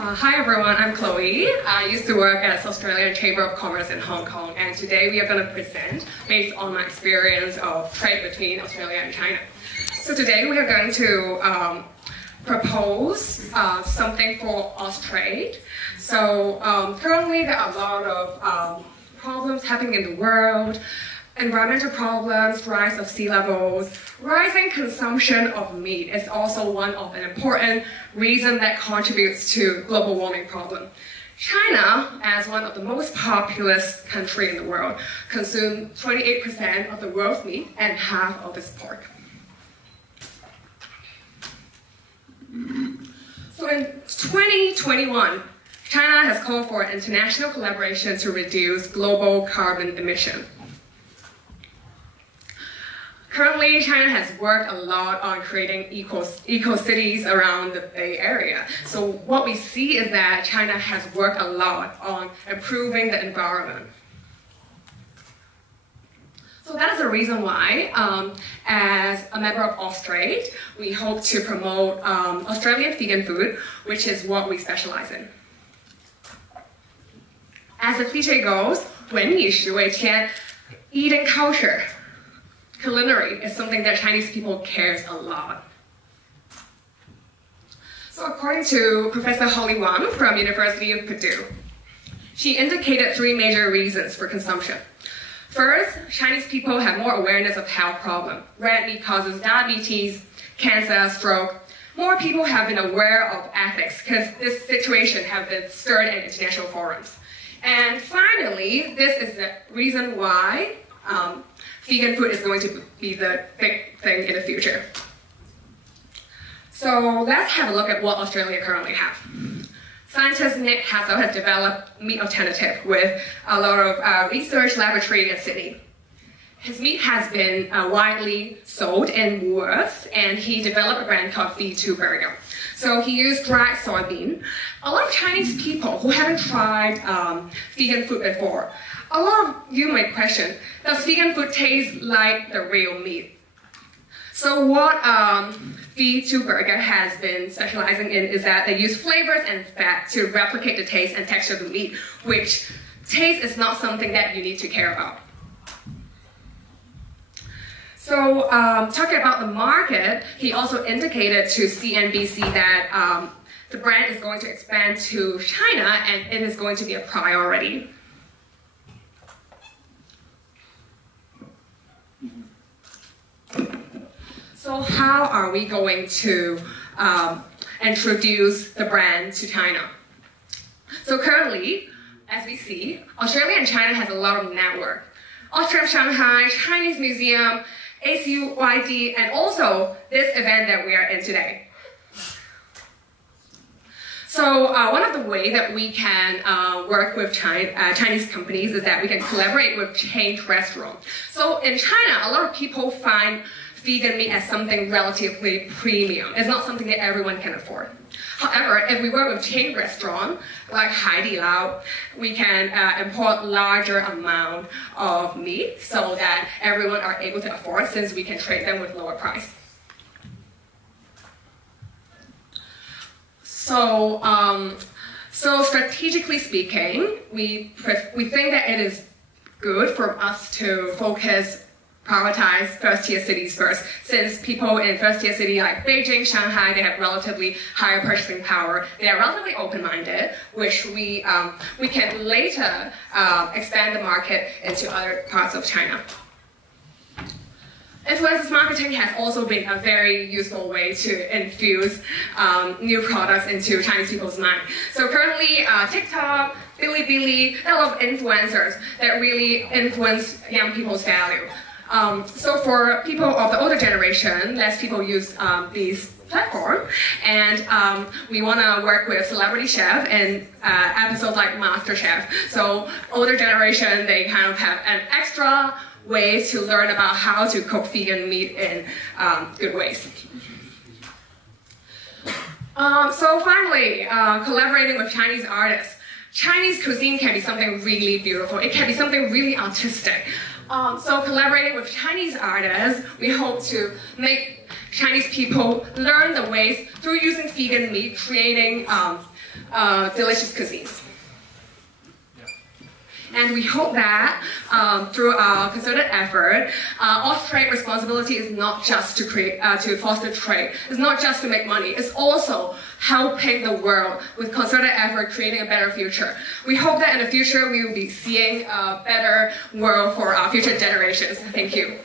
Hi everyone, I'm Chloe. I used to work at the Australian Chamber of Commerce in Hong Kong, and today we are going to present based on my experience of trade between Australia and China. So today we are going to propose something for Austrade. So currently there are a lot of problems happening in the world. Environmental problems, rise of sea levels, rising consumption of meat is also one of an important reason that contributes to global warming problem. China, as one of the most populous country in the world, consumes 28% of the world's meat and half of its pork. So in 2021, China has called for international collaboration to reduce global carbon emission. Currently, China has worked a lot on creating eco-cities around the Bay Area. So what we see is that China has worked a lot on improving the environment. So that is the reason why, as a member of Austrade, we hope to promote Australian vegan food, which is what we specialize in. As the cliche goes, 文艺食为天, eating culture. Culinary is something that Chinese people cares a lot. So according to Professor Holly Wang from University of Purdue, she indicated 3 major reasons for consumption. First, Chinese people have more awareness of health problems. Red meat causes diabetes, cancer, stroke. More people have been aware of ethics because this situation has been stirred in international forums. And finally, this is the reason why vegan food is going to be the big thing in the future. So let's have a look at what Australia currently has. Scientist Nick Hassel has developed meat alternative with a lot of research laboratory in Sydney. His meat has been widely sold in Woolworths, and he developed a brand called V2 Burger. So he used dried soybean. A lot of Chinese people who haven't tried vegan food before, a lot of you might question, does vegan food taste like the real meat? So what V2 Burger has been specializing in is that they use flavors and fat to replicate the taste and texture of the meat, which taste is not something that you need to care about. So talking about the market, he also indicated to CNBC that the brand is going to expand to China and it is going to be a priority. So how are we going to introduce the brand to China? So currently, as we see, Australia and China has a lot of network. Austria of Shanghai, Chinese Museum, ACUYD, and also this event that we are in today. So one of the ways that we can work with Chinese companies is that we can collaborate with chain restaurants. So in China, a lot of people find vegan meat as something relatively premium. It's not something that everyone can afford. However, if we work with chain restaurants like Haidilao, we can import larger amount of meat so that everyone are able to afford, since we can trade them with lower price. So, strategically speaking, we think that it is good for us to prioritize first-tier cities first, since people in first-tier cities like Beijing, Shanghai, they have relatively higher purchasing power. They are relatively open-minded, which we can later expand the market into other parts of China. Influencer marketing has also been a very useful way to infuse new products into Chinese people's mind. So currently, TikTok, Bilibili, there are a lot of influencers that really influence young people's value. So for people of the older generation, less people use these platforms, and we want to work with celebrity chefs and episodes like MasterChef. So older generation, they kind of have an extra way to learn about how to cook vegan meat in good ways. So finally, collaborating with Chinese artists. Chinese cuisine can be something really beautiful. It can be something really artistic. So collaborating with Chinese artists, we hope to make Chinese people learn the ways through using vegan meat, creating delicious cuisines. And we hope that through our concerted effort, Austrade responsibility is not just to foster trade. It's not just to make money. It's also helping the world with concerted effort, creating a better future. We hope that in the future we will be seeing a better world for our future generations. Thank you.